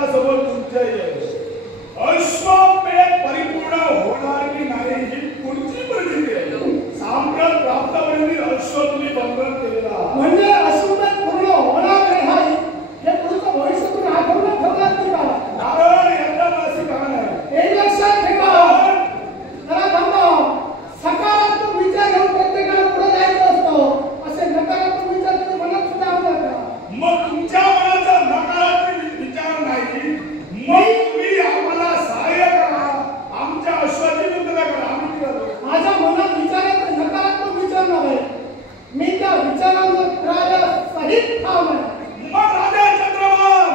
माझ्यासोबत तुमच्या अश्वमेध परिपूर्ण होणार की नाही ही पुढची परिस्थिती आहे. साम्राट प्राप्त होईल अश्वमेध बंधन केलेला म्हणजे अश्वमेध पूर्ण होणार नाही हे पुढचं भविष्य तुम्ही आठवणं ठेवलात नाही का? कारण याचा असे कारण आहे. हे लक्षात ठेवा. जरा थांबा. सकारात्मक विचार घेऊन प्रत्येकाला पुढे जायचं असतं. असे नकारात्मक विचार तुम्ही मनात सुद्धा आणू नका. मग तुमच्या मनाचा नकारात्मक विचार नाही मग तुम्ही आम्हाला सहाय्य करा. आमच्या अश्वाची मुद्रा करा. आम्ही करतो. माझ्या मनात विचारात नकारात्मक विचार नव्हे. मी त्या विचारांवर सहित ठाम आहे. मग राजा चंद्रभान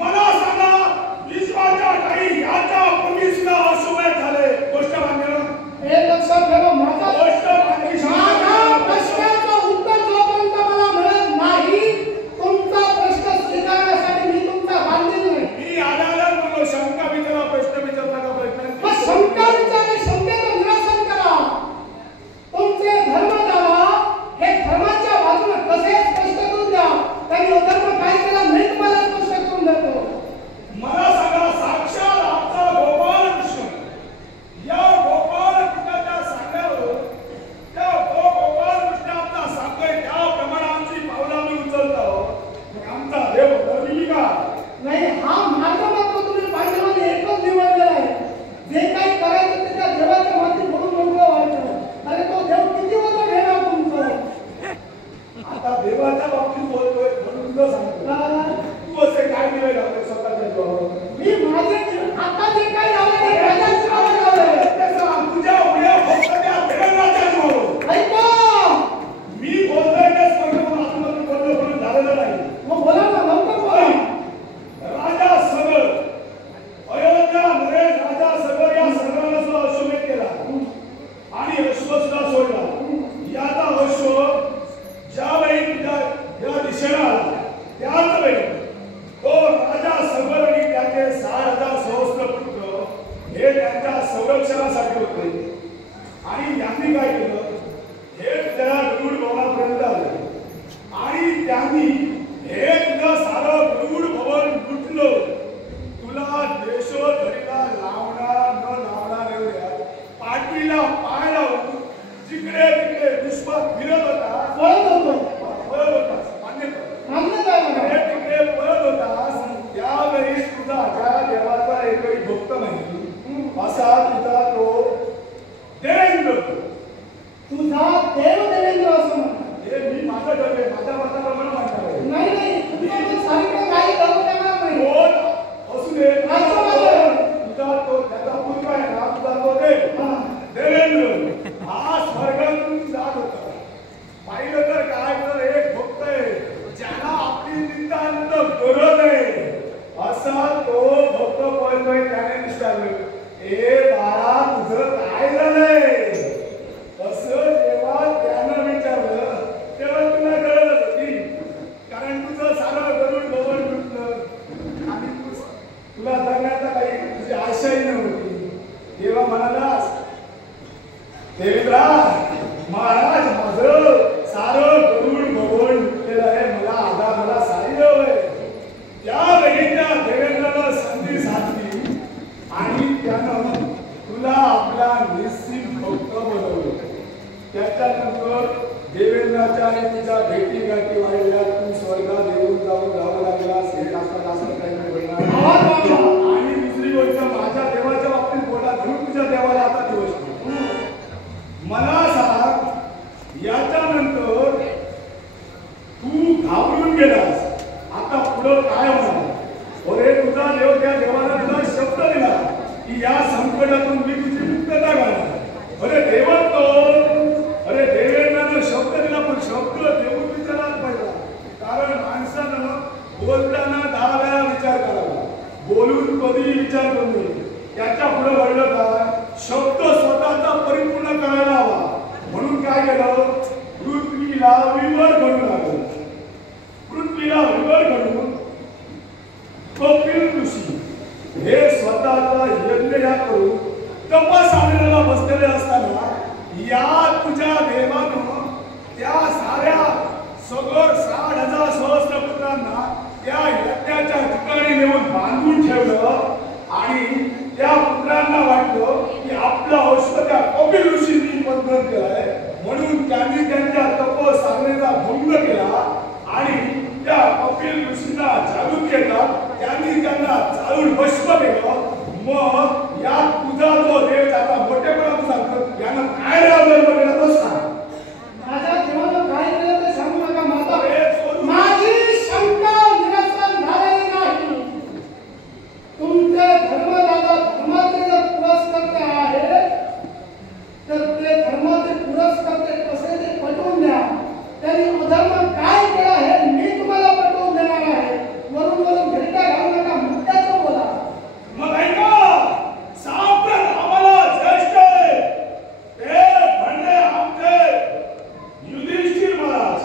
मला सांगा विश्वाच्या काही याच्या पूर्वी सुद्धा अश्वमेध झाले. गोष्ट मान्य हे लक्षात ठेवा. माझा गोष्ट माझ्या प्रश्नाचं उत्तर जोपर्यंत मला मिळत नाही तुमचा प्रश्न स्वीकारण्यासाठी मी तुमचा बांधील नाही. मी आल्याला म्हणलो शंका विचारा प्रश्न विचारला का प्रयत्न मग शंका विचारणे शंकेचं निरसन करा. तुमचे धर्मदाता हे धर्माच्या बाजूने कसे स्पष्ट करून द्या. त्यांनी धर्म काय केला नाही तुम्हाला स्पष्ट करून देतो. मला सांगा साक्षात आमचा गोपाल कृष्ण या गोपाल कृष्णाच्या सांगण्यावर त्या गोपाल कृष्ण आपला सांगतोय त्याप्रमाणे आमची पावलं आम्ही उचलतो. आमचा देव धर्मी का नाही हा मार्ग मात्र तुम्ही पांडवांनी एकच निवडलेला आहे. जे काही करायचं ते त्या देवाच्या माती म्हणून मोकळं व्हायचं. अरे तो देव किती मोठा घेणार तुमचं. आता देवाच्या बाबतीत बोलतोय म्हणून तुला सांगतो तू असे काय दिले लावले स्वतःच्या जीवावर. मी माझे आता जे काही झालं ते राजाच्या जीवावर झालंय. ते सांग तुझ्या उड्या फक्त त्या देवाच्या जीवावर. ऐका मी बोलतोय ते स्वर्ग आत्महत्या बोललो म्हणून झालेलं नाही. मग बोला ना लवकर बोला. राजा सगर अयोध्यामध्ये राजा सगर या सगळ्यांना सुद्धा अश्वमेध केला आणि अश्व सुद्धा सोडला. याचा अश्व ज्यावेळी या दिशेला आला त्याच वेळी तो राजा सगर आणि त्याचे 60,000 सहस्त्र पुत्र हे त्यांच्या संरक्षणासाठी होते. आणि यांनी काय केलं हे त्या गरुड भवनापर्यंत आले आणि त्यांनी हे तुला सारं गरुड भवन लुटलं. तुला देशोधडीला लावणार न लावणार एवढ्या पाठीला पाय लावून जिकडे तिकडे विश्वात फिरत होता. पळत होतो. पळत होतास मान्य काय तिकडे पळत होतास त्यावेळी तुझा त्या देवाचा एकही भक्त नाही असा तुझा तो देवेंद्र. तुझा देव देवेंद्र असं म्हणा. हे मी माझं ठरले माझ्या मताप्रमाणे म्हणणार आहे. नाही नाही तुमच्या सारखं काही धर्म देणार नाही. असू दे तुझा तो त्याचा मुलगा आहे ना तुझा तो देवेंद्र हा स्वर्गातून जात होता. पाहिलं तर काय तर एक भक्त आहे ज्याला आपली नितांत गरज आहे असा तो भक्त पळतोय. त्याने विचारलं ए बाळा तुझं काय झालंय असं जेव्हा त्यानं विचारलं तेव्हा तुला कळलं होती. कारण तुझं सारं गरुड भवन लुटलं आणि तुला जगण्याचा काही तुझी आशाही नव्हती. तेव्हा म्हणालास देवेंद्रा महाराज माझं सारं गरुड भवन लुटलेलं आहे. मला आधार मला सारी हवंय. त्यावेळी त्या देवेंद्राला संधी साधली आणि त्यानं तुला आपला निश्चित भक्त बनवलं. त्याच्यानंतर देवेंद्राच्या आणि तुझ्या भेटी गाठी व्हायला तू स्वर्गात येऊन जाऊन राहावं लागलास. हे असं काही नाही. आणि दुसरी गोष्ट माझ्या देवाच्या बाबतीत बोला धरून तुझ्या देवाला आता दिवस मला सांग याच्यानंतर तू घाबरून गेलास. आता पुढं काय होणार. अरे तुझा देव त्या देवाला तुला शब्द दिला की या संकटातून मी तुझी मुक्तता करणार. अरे देवत्व अरे देवेंद्रानं शब्द दिला पण शब्द देऊन विचारायला पाहिजे. कारण माणसानं बोलताना 10 वेळा विचार करावा. बोलून कधी विचार करू नये. त्याच्या पुढे घडलं काय शब्द स्वतःचा परिपूर्ण करायला हवा. म्हणून काय केलं पृथ्वीला विवर घडून लागलं. पृथ्वीला विवर घडून कपिल ऋषी हे स्वतःचा यज्ञ करून तपासाला बसलेले असताना या तुझ्या देवानं त्या साऱ्या सगळ 60,000 सहस्त्र पुत्रांना त्या यज्ञाच्या ठिकाणी नेऊन बांधून ठेवलं. मागील ऋषींना जागृत केलं, त्यांनी त्यांना चालून भस्म केलं. मग या तुझा जो देव त्याचा मोठेपणा तू सांगतो, यानं काय लावलं बघा तो सांग. माझ्या जीवनात काय केलं ते सांगू नका. माझी शंका निरसन झालेली नाही. तुमचे धर्मदाता धर्माचे जर पुरस्कर्ते आहे, तर ते धर्माचे पुरस्कर्ते कसे ते पटवून द्या. त्यांनी अधर्म काय केला हे मी तुम्हाला पटवून देणार आहे. वरून वरून घरट्या घालू नका, मुद्द्याचं बोला. मग ऐका, साम्राट आम्हाला ज्येष्ठ आहे, ते म्हणजे आमचे युधिष्ठिर महाराज.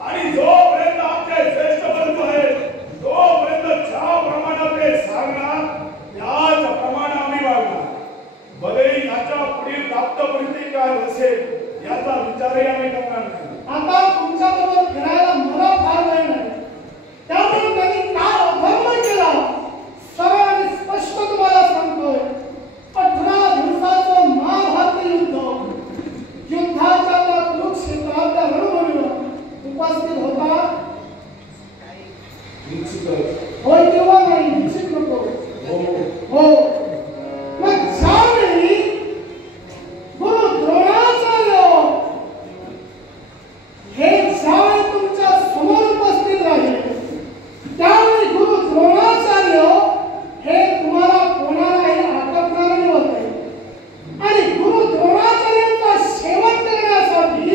आणि जोपर्यंत आमचे ज्येष्ठ बंधू आहेत, तोपर्यंत ज्या प्रमाणात ते सांगणार त्याच प्रमाणे आम्ही वागणार. भलेही याच्या पुढील प्राप्त परिस्थिती काय असेल याचा विचारही आम्ही करणार नाही. आता तुमच्याबरोबर फिरायला मला फार वेळ नाही. त्यामुळे त्यांनी काय अधर्म केला सरळ आणि स्पष्ट तुम्हाला सांगतोय. 18 दिवसाचं महाभारत युद्ध, युद्धाच्या त्या कुरुक्षेत्रात त्या रणभूमीवर उपस्थित होता. होय किंवा नाही निश्चित नको. हो. मग ज्यावेळी गुरु द्रोणाचार्य हे ज्यावेळी तुमच्या समोर उपस्थित राहिले, त्यावेळी गुरु द्रोणाचार्य हे तुम्हाला कोणालाही अटकणारे होते. आणि गुरु द्रोणाचार्यांचा शेवट करण्यासाठी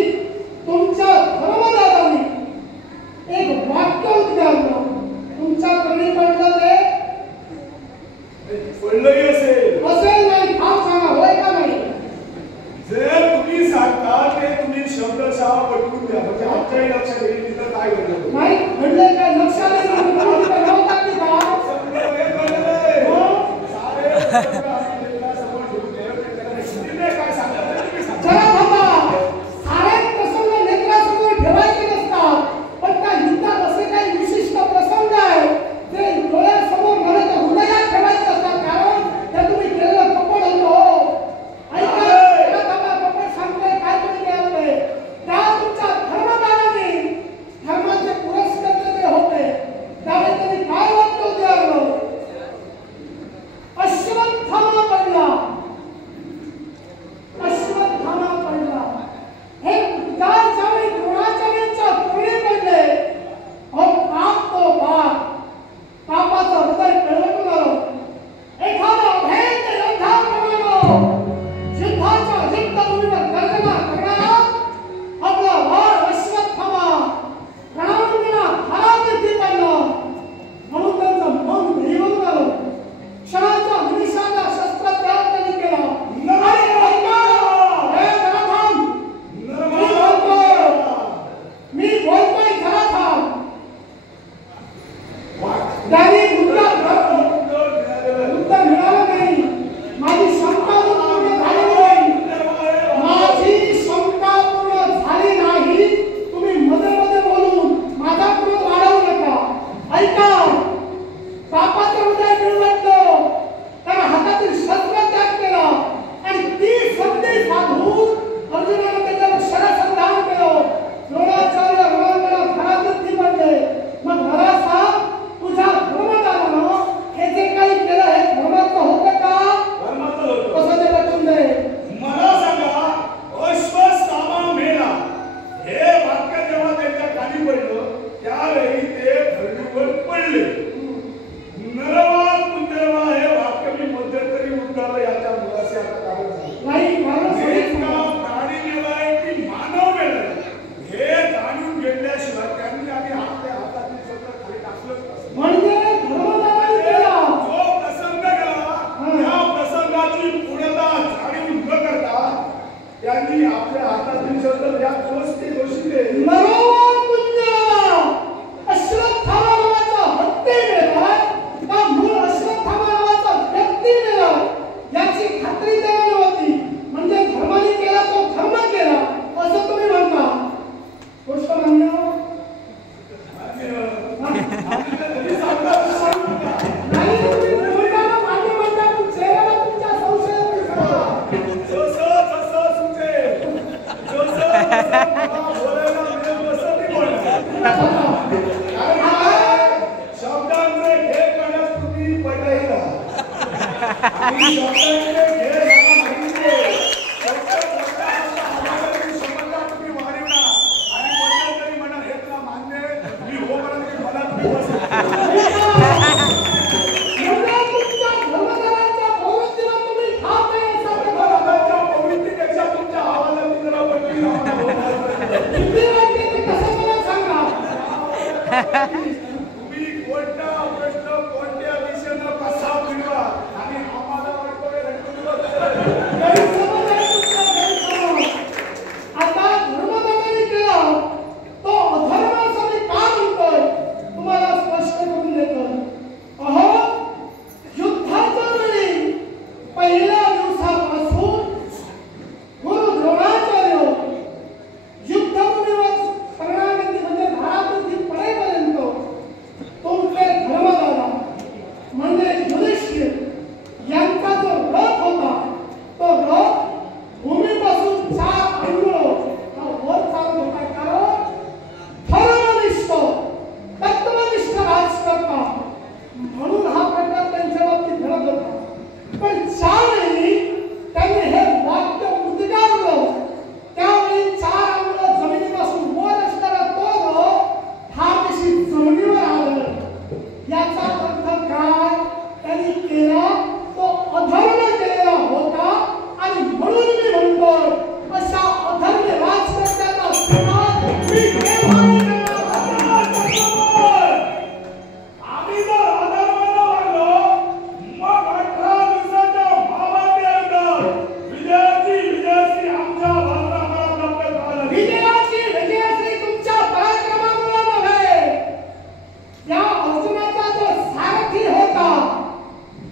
तुमच्या धर्मदातांनी एक वाक्य उद्गारलं. तुमच्या कधी पडलं ते पडलंही असेल नाही. काम सांगा, होय का नाही? जर तुम्ही सांगता ते तुम्ही शब्दशः पटवून द्या, म्हणजे आमच्याही लक्षात येईल तिथं काय घडलं. नाही घडलंय काय लक्षात येईल का? काय सांगता तुम्ही सांगा. चला थांबा. सारे प्रसंग नेत्रासमोर ठेवायचे नसतात, पण त्या युद्धात असे काही विशिष्ट प्रसंग आहे जे डोळ्यासमोर नव्हे तर हृदयात ठेवायचे असतात. कारण ते तुम्ही केलेलं कपड होतं. ऐका, चला थांबा. कपड सांगतोय काय तुम्ही केलं. त्या तुमच्या धर्मदानाने धर्माचे पुरस्कर्ते जे होते, त्यावेळी त्यांनी काय वाक्य उद्गारलं. अश्वत्थामा पडला, अश्वत्थामा पडला. हे उद्गार ज्यावेळी द्रोणाचार्यांच्या तोंडी पडले, पाप तो पाप, पापाचं हृदय पिळवटून आलं. एखादा अभेद्य योद्धाप्रमाणे युद्धाच्या युद्धभूमीवर गर्जना करणारा आपला वार अश्वत्थामा रणांगणा हारातीर्थी पडला. म्हणून त्यांचं मन भेवून आलं. क्षणाच्या निमिषाला शस्त्रत्याग त्यांनी केला. आणि ऐका, हे जरा थांब. मी बोलतोय, जरा थांब. त्यांनी उत्तर मिळालं नाही. माझी शंका पूर्ण झाली नाही. माझी शंका पूर्ण झाली नाही. तुम्ही मध्ये मध्ये बोलून माझा क्रोध वाढवू नका. ऐका, पापाचं हृदय पिळवटलं, त्याला हातातील शस्त्र त्याग केला आणि ती संधी साधून अर्जुनाने त्याच्यावर शरसंधान केलं. द्रोणाचार्य रणांगणात हारातीर्थी पडले. मग मला सांग, तुझ्या धर्मदानानं हे जे काही केलं हे धर्माचं होतं का? धर्माचं होतं. कसं ते पटवून दे. मला सांगा, अश्वत्थामा मेला हे वाक्य जेव्हा त्यांच्या कानी पडलं, त्यावेळी ते धरणीवर पडले. आणि शब्दांचे घेर मला माहिती आहे. शब्द आम्हाला समजला तुम्ही वाढवला आणि बदल तरी म्हणा हे तुला मान्य आहे. मी हो म्हणा की मला तुम्ही पवित्रीपेक्षा तुमच्या आवाजात जरा पडली तुम्ही कोणत्या प्रश्न कोणत्या विषयानं कसा मिळवा आणि आम्हाला आता धर्मदानाने केला तो अधर्मासाठी का म्हणतोय तुम्हाला स्पष्ट करून देतो. अहो युद्धाच्या वेळी पहिल्या दिवसापासून गुरु द्रोणाचार्य युद्धभूमीवर शरणागती म्हणजे धारापती पडेपर्यंत तुमचे धर्मदाता म्हणजे युधिष्ठिर यांचा जो रथ होता तो रथ भूमीपासून 4 अंगुळ वर चालत होता. कारण धर्मनिष्ठ तत्वनिष्ठ राजकर्ता म्हणून हा प्रकार त्यांच्या बाबतीत घडत होता. पण ज्यावेळी त्यांनी हे वाक्य उद्गारलं त्यावेळी 4 अंगुळ जमिनीपासून वर असणारा तो रथ फारशी जमिनीवर आला. याचा अर्थ काय त्यांनी केला तो अधर्म केलेला होता आणि म्हणून मी म्हणतो अशा अधर्म राजकर्त्याचा स्वीकार मी केव्हा नाही करणार. आम्ही जर अधर्माला वागलो मग 18 दिवसाच्या महाभारतानंतर विजयाची आमच्या बाजूला आम्हाला प्राप्त झाला. विजयाश्री तुमच्या पराक्रमामुळे नव्हे. या अर्जुनाचा जो सारथी होता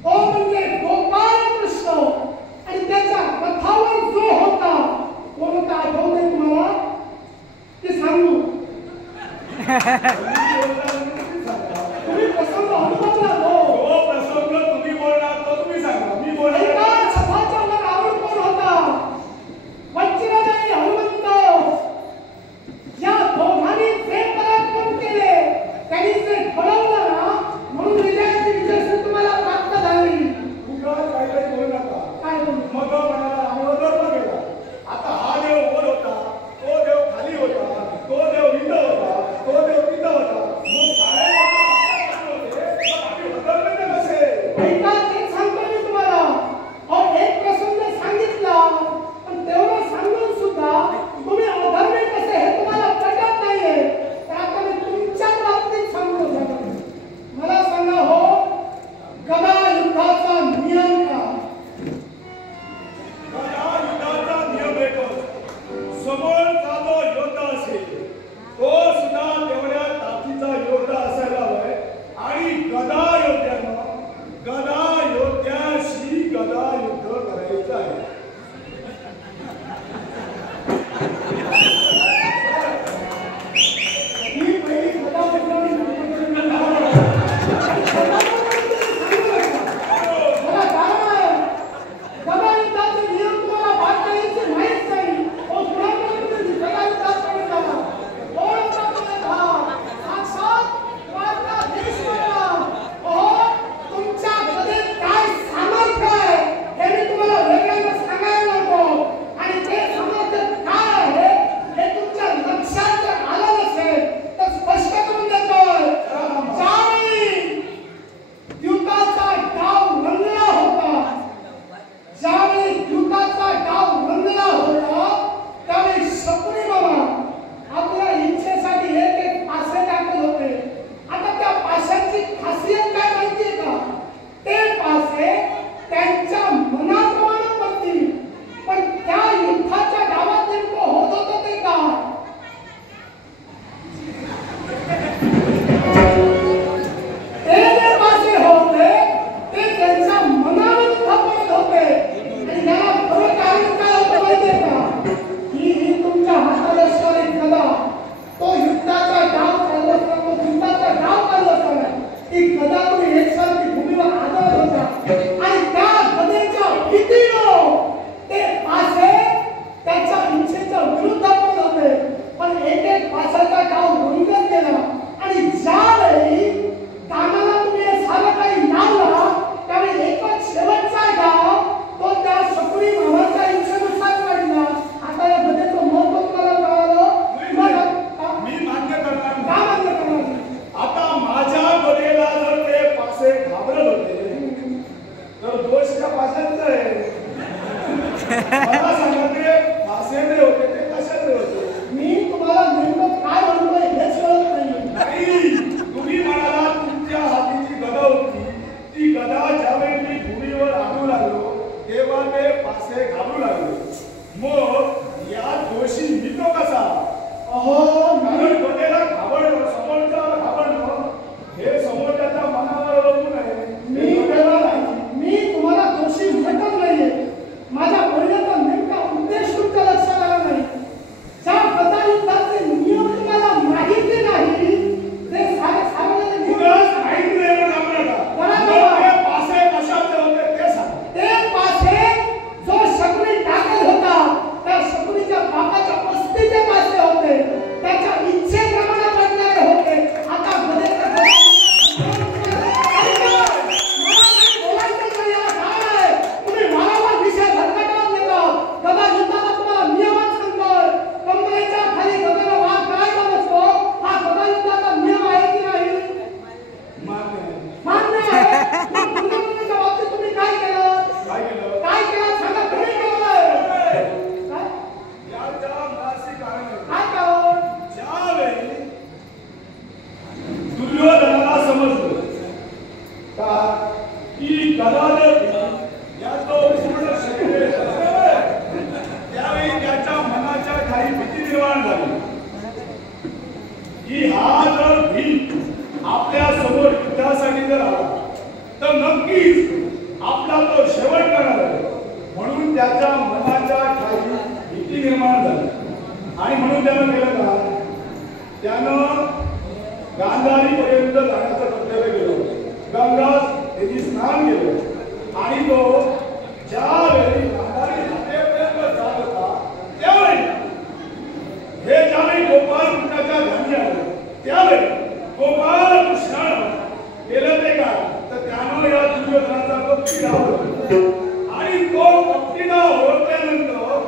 तो म्हणजे गोपाळ कृष्ण आणि त्याच्या रथावर जो होता कोणता आठवतंय तुम्हाला ते सांगू. तुम्ही प्रसंग अनुभवला जो प्रसंग तुम्ही बोलणार तो तुम्ही सांगा. मी बोलणार एका सभाच्या वर आवड कोण होता वज्रदेव आणि हनुमंत. या दोघांनी जे पराक्रम केले त्यांनी जे घडवलं ना म्हणून विजयाची तुम्हाला प्राप्त झाली. उगाच काहीतरी बोलू नका. काय बोलू? मग म्हणाला आम्ही अधर्म केला. आता हा देव वर होता तो देव खाली होता तो देव इथं होता तो देव तिथं दर्शनासाठी जर आला तर नक्कीच आपला तो शेवट करणार आहे. म्हणून त्याच्या मनाच्या ठाई भीती निर्माण झाली आणि म्हणून त्यानं केलं का, त्यानं गांधारी पर्यंत जाण्याचं कर्तव्य केलं. गंगात त्याची स्नान केलं आणि तो ज्यावेळी गांधारी नदीपर्यंत जात होता त्यावेळी हे ज्यावेळी गोपाल कृष्णाच्या ध्यानी आले त्यावेळी गोपाल कृष्णानं केलं ते काय तर त्यानं या दुर्योधनाचा कपटी लावलं आणि तो कपटीला ओळखल्यानंतर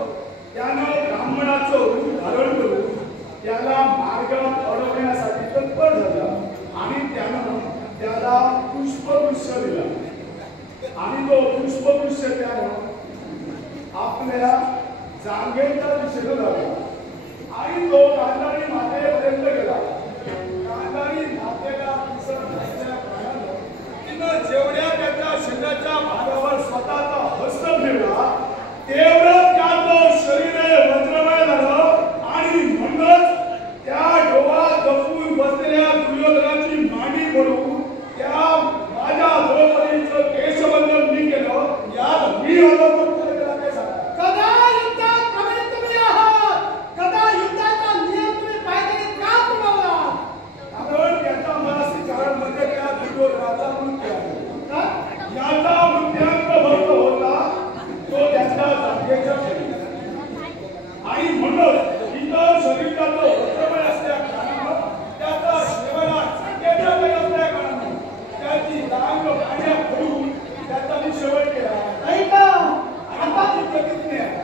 त्यानं ब्राह्मणाचं रूप धारण करून त्याला मार्गात अडवण्यासाठी तत्पर झाला आणि त्यानं त्याला पुष्पगुच्छ दिला आणि तो पुष्पगुच्छ त्यानं आपल्या जांघेच्या दिशेनं लावला आणि तो गांधारी मातेपर्यंत गेला. गांधारी मातेला दिसत असल्याकारणानं तिनं जेवढ्या त्याच्या शरीराच्या भागावर स्वतःचा हस्त फिरला तेवढं त्याचं शरीर वज्रमय झालं आणि म्हणूनच त्या डोळ्यात दफून बसलेल्या दुर्योधनाची मांडी पडून त्या माझ्या द्रौपदीचं केशबंधन मी केलं. यात मी अलोकन केलं ते सांगा. कदा युद्धात प्रवीण तुम्ही आहात, कदा युद्धाचा नियम तुम्ही पायदळी का तुडवला? कारण त्याच्या मनासी कारण म्हणजे त्या दुर्योधनाचा मृत्यू आहे. याचा मृत्यांक भक्त होता तो त्याच्या जागेच्या आणि म्हणून इतर शरीराचं वज्रमय असल्या कारणानं त्याचा सेवना जागेच्या असल्या कारणानं त्याची जांग पाण्यात पडून त्याचा मी शेवट केला. नाही का? आता ती प्रतिज्ञा आहे.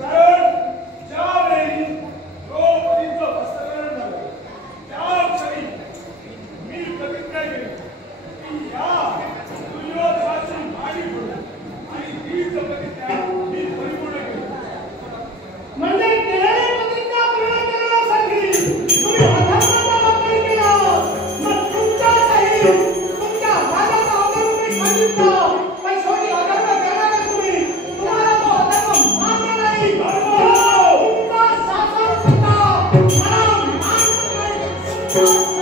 कारण ज्यावेळी द्रौपदीचं वस्त्रहरण झालं त्या क्षणी मी प्रतिज्ञा केली की या दुर्योधनाची मांडी पडून आणि तीच प्रतिज्ञा मी परिपूर्ण केली. म्हणजे केलेली प्रतिज्ञा पूर्ण करण्यासाठी तुम्ही अधर्माचा वापर केला. मग तुमच्यासाठी तुमच्या राजाचा अधर्म मी सांगितलं पण शेवटी अधर्म करणारे तुम्ही. तुम्हाला तो अधर्म मान्य नाही. तुमचा शासन सत्ता मला मान्य नाही.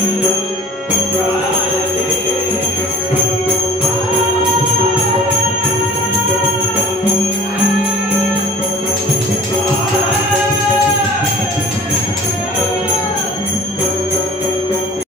Yeah.